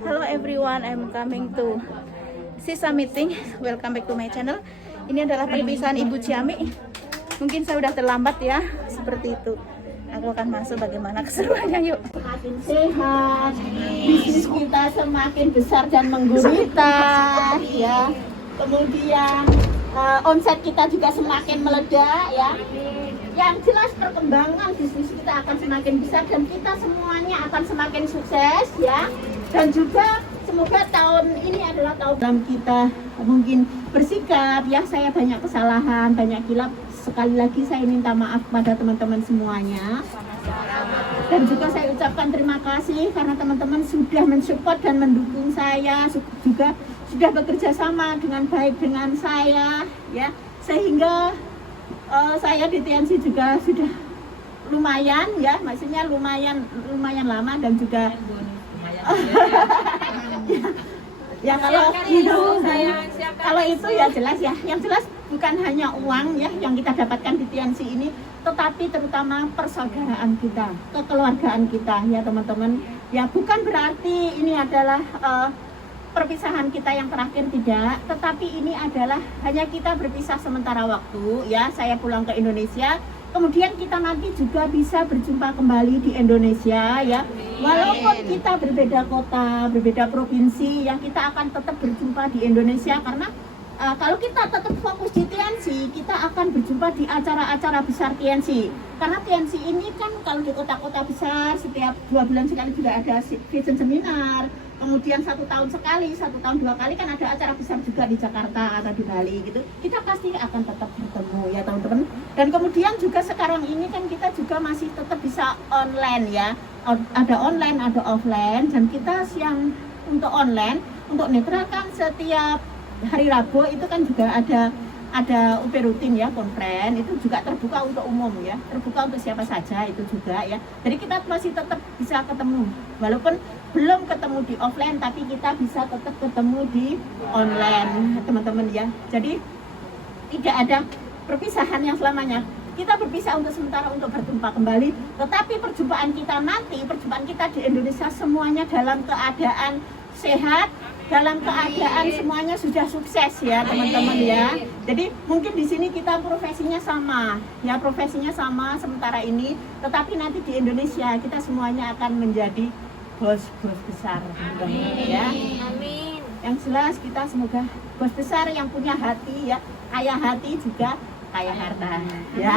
Hello everyone, I'm coming to Sisa meeting. Welcome back to my channel. Ini adalah perpisahan Ibu Ciami. Mungkin saya udah terlambat ya, seperti itu. Aku akan masuk bagaimana keseruannya, yuk. Semakin sehat, bisnis kita semakin besar dan menggurita, ya. Kemudian omset kita juga semakin meledak, ya. Yang jelas perkembangan bisnis kita akan semakin besar dan kita semuanya akan semakin sukses, ya. Dan juga semoga tahun ini adalah tahun dalam kita mungkin bersikap, ya. Saya banyak kesalahan, banyak kilap. Sekali lagi saya minta maaf pada teman-teman semuanya. Dan juga saya ucapkan terima kasih karena teman-teman sudah mensupport dan mendukung saya, juga sudah bekerja sama dengan baik dengan saya, ya. Sehingga saya di TNC juga sudah lumayan, ya, maksudnya lumayan lama dan juga ya kalau itu ya jelas ya, yang jelas bukan hanya uang ya yang kita dapatkan di TNC ini, tetapi terutama persaudaraan kita, kekeluargaan kita, ya teman-teman. Ya bukan berarti ini adalah perpisahan kita yang terakhir, tidak, tetapi ini adalah hanya kita berpisah sementara waktu, ya. Saya pulang ke Indonesia, kemudian kita nanti juga bisa berjumpa kembali di Indonesia, ya. Walaupun kita berbeda kota, berbeda provinsi, yang kita akan tetap berjumpa di Indonesia karena kalau kita tetap fokus di TNC, kita akan berjumpa di acara-acara besar TNC. Karena TNC ini kan kalau di kota-kota besar setiap 2 bulan sekali juga ada vision seminar. Kemudian 1 tahun sekali, 1 tahun 2 kali kan ada acara besar juga di Jakarta atau di Bali gitu. Kita pasti akan tetap bertemu, ya teman-teman. Dan kemudian juga sekarang ini kan kita juga masih tetap bisa online, ya. Ada online, ada offline. Dan kita yang untuk online, untuk netra kan setiap hari Rabu itu kan juga ada UP rutin, ya, konfren itu juga terbuka untuk umum, ya, terbuka untuk siapa saja itu juga, ya. Jadi kita masih tetap bisa ketemu walaupun belum ketemu di offline, tapi kita bisa tetap ketemu di online, teman-teman, ya. Jadi tidak ada perpisahan yang selamanya. Kita berpisah untuk sementara untuk berjumpa kembali, tetapi perjumpaan kita nanti, perjumpaan kita di Indonesia semuanya dalam keadaan sehat, dalam keadaan semuanya sudah sukses, ya teman-teman, ya. Jadi mungkin di sini kita profesinya sama, ya, profesinya sama sementara ini, tetapi nanti di Indonesia kita semuanya akan menjadi bos-bos besar, ya. Amin. Yang jelas kita semoga bos besar yang punya hati, ya, kaya hati juga kaya harta, ya.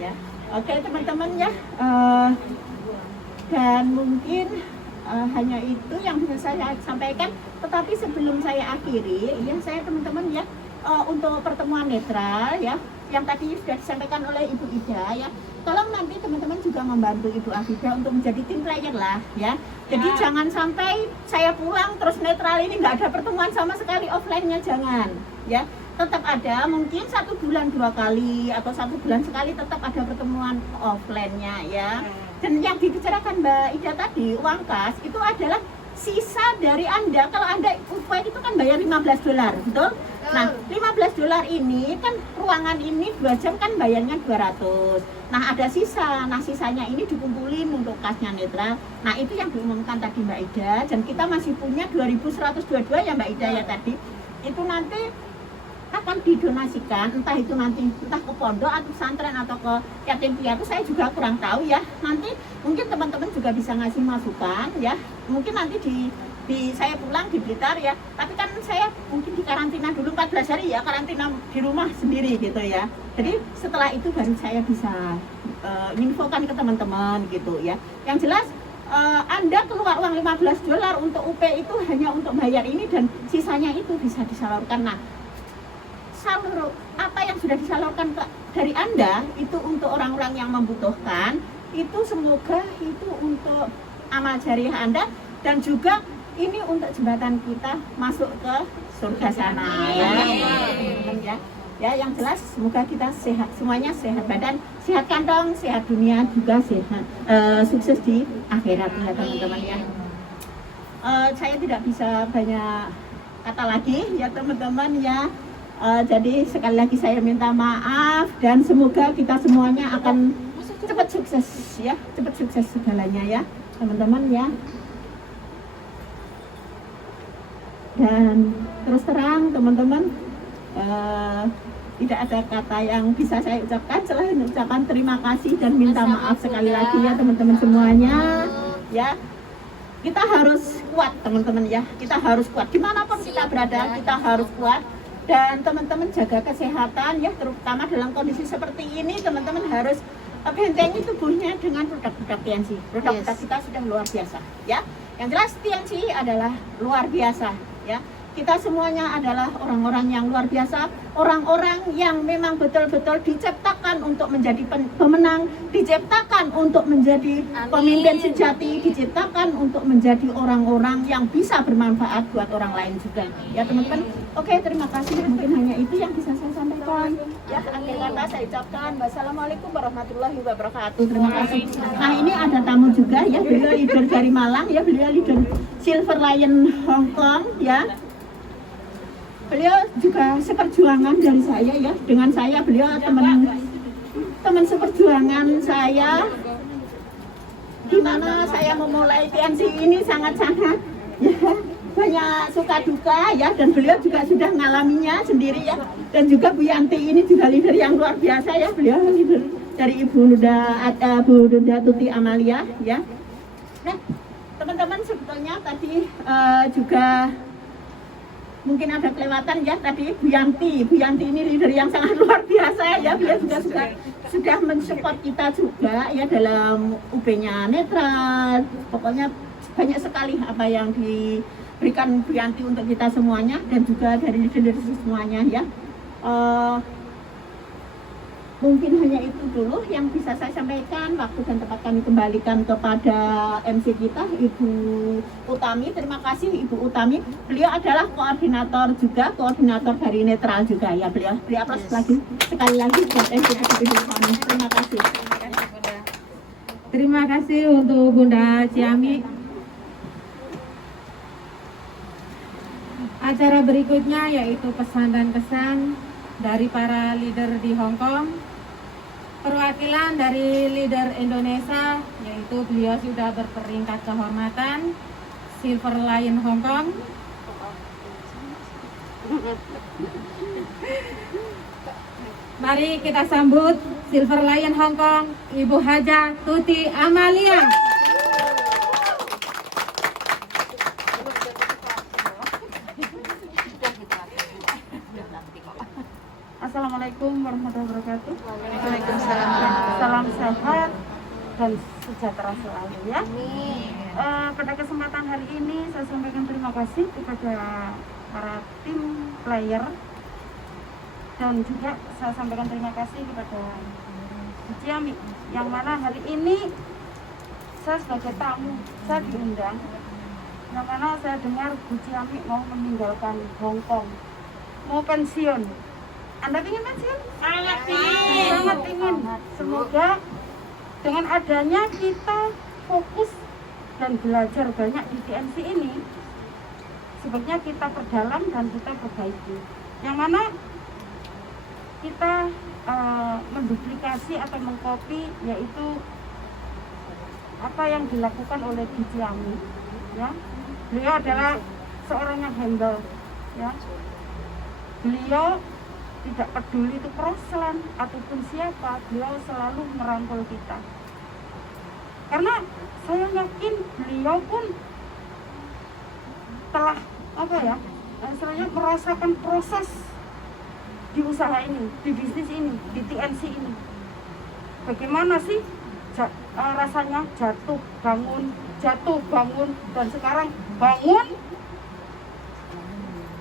Ya. Oke teman-teman, ya. Dan mungkin hanya itu yang bisa saya sampaikan. Tetapi sebelum saya akhiri, ya, saya teman-teman, ya, untuk pertemuan netral, ya, yang tadi sudah disampaikan oleh Ibu Ida, ya, tolong nanti teman-teman juga membantu Ibu Afida untuk menjadi tim player lah, ya. Jadi jangan sampai saya pulang terus netral ini nggak ada pertemuan sama sekali, offline-nya jangan, ya. Tetap ada, mungkin 1 bulan 2 kali atau 1 bulan sekali tetap ada pertemuan offline-nya, ya. Dan yang dibicarakan Mbak Ida tadi, uang kas itu adalah sisa dari Anda. Kalau Anda UPE itu kan bayar $15, betul? Nah, $15 ini kan ruangan ini 2 jam kan bayarnya 200. Nah, ada sisa. Nah, sisanya ini dikumpulin untuk kasnya netral. Nah, itu yang diumumkan tadi Mbak Ida. Dan kita masih punya 2.122 ya Mbak Ida, ya tadi. Itu nanti akan didonasikan, entah itu nanti entah ke pondok atau pesantren atau ke yatim piatu, saya juga kurang tahu, ya. Nanti mungkin teman-teman juga bisa ngasih masukan, ya. Mungkin nanti di saya pulang di Blitar, ya. Tapi kan saya mungkin di karantina dulu 14 hari, ya, karantina di rumah sendiri gitu, ya. Jadi setelah itu baru saya bisa infokan ke teman-teman gitu, ya. Yang jelas Anda keluar uang $15 untuk UP itu hanya untuk bayar ini dan sisanya itu bisa disalurkan. Nah, salur apa yang sudah disalurkan dari Anda itu untuk orang-orang yang membutuhkan, itu semoga itu untuk amal jariah Anda dan juga ini untuk jembatan kita masuk ke surga sana, ya. Ya. Ya, yang jelas semoga kita sehat, semuanya sehat badan, sehat kantong, sehat dunia, juga sehat sukses di akhirat, ya teman-teman, ya. Saya tidak bisa banyak kata lagi, ya teman-teman, ya. Jadi sekali lagi saya minta maaf dan semoga kita semuanya akan cepat sukses, ya, cepat sukses segalanya, ya teman-teman, ya. Dan terus terang teman-teman, tidak ada kata yang bisa saya ucapkan selain ucapan terima kasih dan minta maaf sekali lagi ya teman-teman semuanya. Ya, kita harus kuat teman-teman ya, kita harus kuat dimanapun kita berada, kita harus kuat. Dan teman-teman jaga kesehatan ya, terutama dalam kondisi seperti ini teman-teman harus bentengi tubuhnya dengan produk-produk TNC. Produk-produk kita sudah luar biasa ya. Yang jelas TNC adalah luar biasa ya. Kita semuanya adalah orang-orang yang luar biasa, orang-orang yang memang betul-betul diciptakan untuk menjadi pemenang, diciptakan untuk menjadi pemimpin sejati, diciptakan untuk menjadi orang-orang yang bisa bermanfaat buat orang lain juga. Ya teman-teman, oke, terima kasih. Mungkin hanya itu yang bisa saya sampaikan. Ya, akhir kata saya ucapkan wassalamualaikum warahmatullahi wabarakatuh. Terima kasih. Nah, ini ada tamu juga ya, beliau leader dari Malang ya, beliau leader Silver Lion Hong Kong ya. Beliau juga seperjuangan dari saya ya, dengan saya beliau teman seperjuangan saya, di mana saya memulai TNC ini sangat-sangat ya, banyak suka duka ya, dan beliau juga sudah mengalaminya sendiri ya. Dan juga Bu Yanti ini juga leader yang luar biasa ya, beliau leader dari Bu Nunda Tuti Amalia ya. Nah teman-teman, sebetulnya tadi juga mungkin ada kelewatan ya, tadi Bu Yanti ini leader yang sangat luar biasa ya. Beliau juga sudah mensupport kita juga ya dalam UB-nya netral. Pokoknya banyak sekali apa yang diberikan Bu Yanti untuk kita semuanya, dan juga dari leader semuanya ya. Mungkin hanya itu dulu yang bisa saya sampaikan. Waktu dan tempat kami kembalikan kepada MC kita, Ibu Utami. Terima kasih Ibu Utami. Beliau adalah koordinator juga, koordinator dari netral juga ya. Beliau aplaus lagi sekali lagi buat MC Ibu Utami. Terima kasih. Terima kasih untuk Bunda Ciami. Acara berikutnya yaitu pesan dan kesan dari para leader di Hong Kong. Perwakilan dari leader Indonesia, yaitu beliau sudah berperingkat kehormatan Silver Lion Hong Kong. Mari kita sambut Silver Lion Hong Kong, Ibu Haja Tuti Amalia. Assalamualaikum warahmatullahi wabarakatuh. Waalaikumsalam. Salam sehat dan sejahtera selalu ya. Pada kesempatan hari ini saya sampaikan terima kasih kepada para tim player, dan juga saya sampaikan terima kasih kepada Bu Ciami, yang mana hari ini saya sebagai tamu, saya diundang, yang mana saya dengar Bu Ciami mau meninggalkan Hong Kong, mau pensiun. Anda ingin pensiun? Sangat ingin. Semoga dengan adanya kita fokus dan belajar banyak di TNC ini, sebaiknya kita perdalam dan kita perbaiki. Yang mana kita menduplikasi atau mengcopy, yaitu apa yang dilakukan oleh Bu Ciami. Ya, beliau adalah seorang yang humble. Ya, beliau tidak peduli itu Proslan ataupun siapa, beliau selalu merangkul kita. Karena saya yakin beliau pun telah istilahnya merasakan proses di usaha ini, di bisnis ini, di TNC ini. Bagaimana sih rasanya jatuh bangun, dan sekarang bangun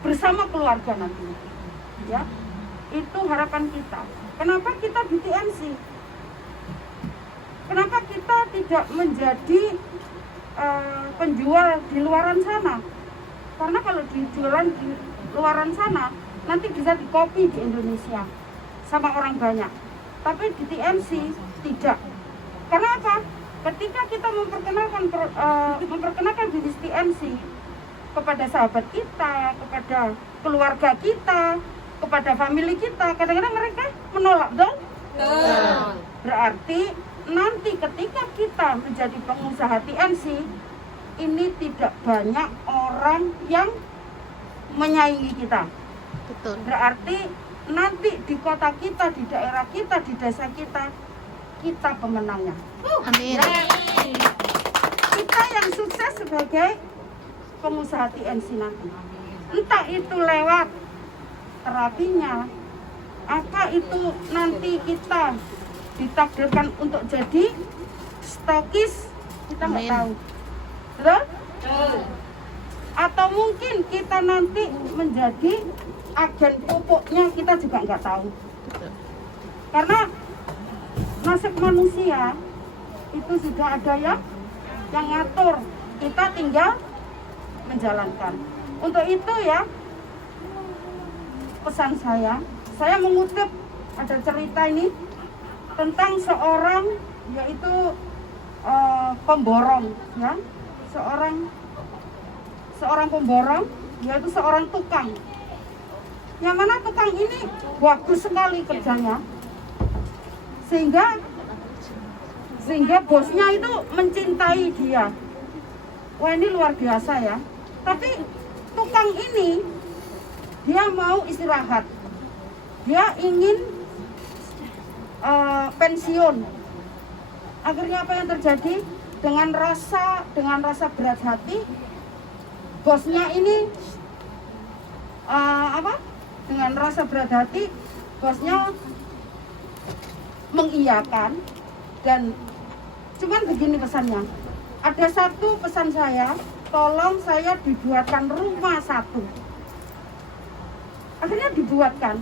bersama keluarga nantinya. Ya. Itu harapan kita. Kenapa kita di TNC? Kenapa kita tidak menjadi penjual di luaran sana? Karena kalau dijualan di luaran sana, nanti bisa dikopi di Indonesia sama orang banyak. Tapi di TNC tidak. Karena apa? Ketika kita memperkenalkan bisnis TNC kepada sahabat kita, kepada keluarga kita, kepada family kita, kadang-kadang mereka menolak, dong. Berarti nanti ketika kita menjadi pengusaha TNC, ini tidak banyak orang yang menyaingi kita. Betul. Berarti nanti di kota kita, di daerah kita, di desa kita, kita pemenangnya. Amin. Kita yang sukses sebagai pengusaha TNC nanti. Entah itu lewat terapinya, apa itu nanti kita ditakdirkan untuk jadi stokis, kita nggak Amin. tahu. Betul? Atau mungkin kita nanti menjadi agen pupuknya, kita juga nggak tahu. Karena nasib manusia itu sudah ada yang ngatur, kita tinggal menjalankan. Untuk itu ya, pesan saya mengutip ada cerita ini tentang seorang, yaitu pemborong, ya, seorang pemborong, yaitu seorang tukang. Yang mana tukang ini bagus sekali kerjanya, sehingga bosnya itu mencintai dia. Wah, ini luar biasa ya. Tapi tukang ini dia mau istirahat, dia ingin pensiun. Akhirnya apa yang terjadi? Dengan rasa berat hati, bosnya ini dengan rasa berat hati, bosnya mengiyakan. Dan cuman begini pesannya, ada satu pesan saya, tolong saya dibuatkan rumah satu. Akhirnya dibuatkan.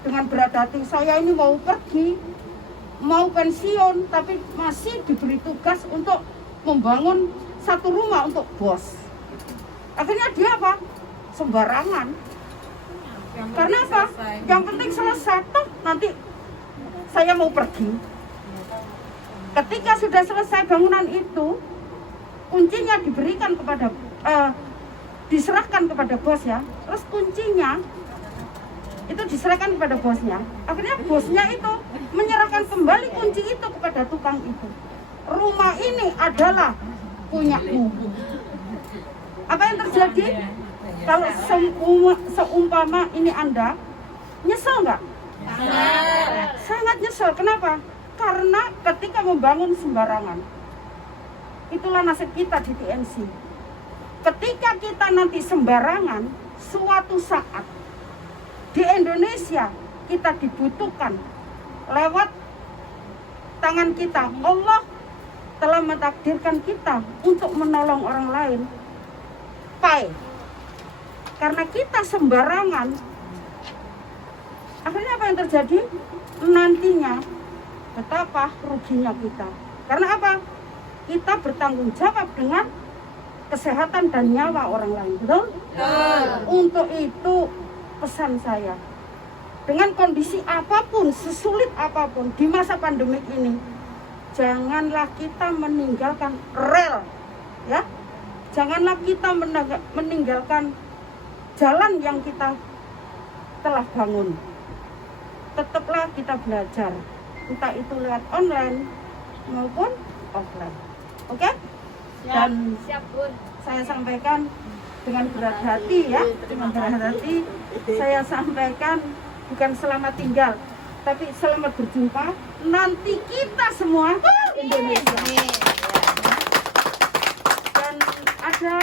Dengan berat hati, saya ini mau pergi, mau pensiun, tapi masih diberi tugas untuk membangun satu rumah untuk bos. Akhirnya dia apa? Sembarangan. Karena apa? Yang penting selesai, toh nanti saya mau pergi. Ketika sudah selesai bangunan itu, kuncinya diberikan kepada diserahkan kepada bos ya. Terus kuncinya itu diserahkan kepada bosnya. Akhirnya bosnya itu menyerahkan kembali kunci itu kepada tukang itu. Rumah ini adalah punyamu. Apa yang terjadi? Kalau seumpama ini Anda, nyesel nggak? Sangat nyesel. Kenapa? Karena ketika membangun sembarangan, itulah nasib kita di TNC. Ketika kita nanti sembarangan, suatu saat di Indonesia kita dibutuhkan lewat tangan kita. Allah telah mentakdirkan kita untuk menolong orang lain. Karena kita sembarangan, akhirnya apa yang terjadi? Nantinya betapa ruginya kita. Karena apa? Kita bertanggung jawab dengan kesehatan dan nyawa orang lain. Betul? Untuk itu pesan saya, dengan kondisi apapun, sesulit apapun di masa pandemik ini, janganlah kita meninggalkan rel, ya. Janganlah kita meninggalkan jalan yang kita telah bangun. Tetaplah kita belajar, entah itu lewat online maupun offline. Oke? Dan saya sampaikan dengan berat hati ya, dengan berat hati saya sampaikan bukan selamat tinggal, tapi selamat berjumpa nanti kita semua Indonesia. Dan ada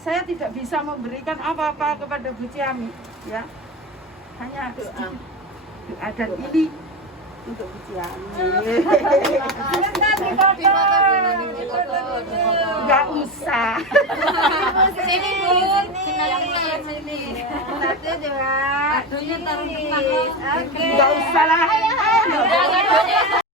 saya tidak bisa memberikan apa-apa kepada Bu Ciami ya, hanya doa dan ini untuk Bu Ciami. Nggak usah. Sini Bu, sini. Satu dua. Aduhnya taruh di tangan. Nggak usah lah.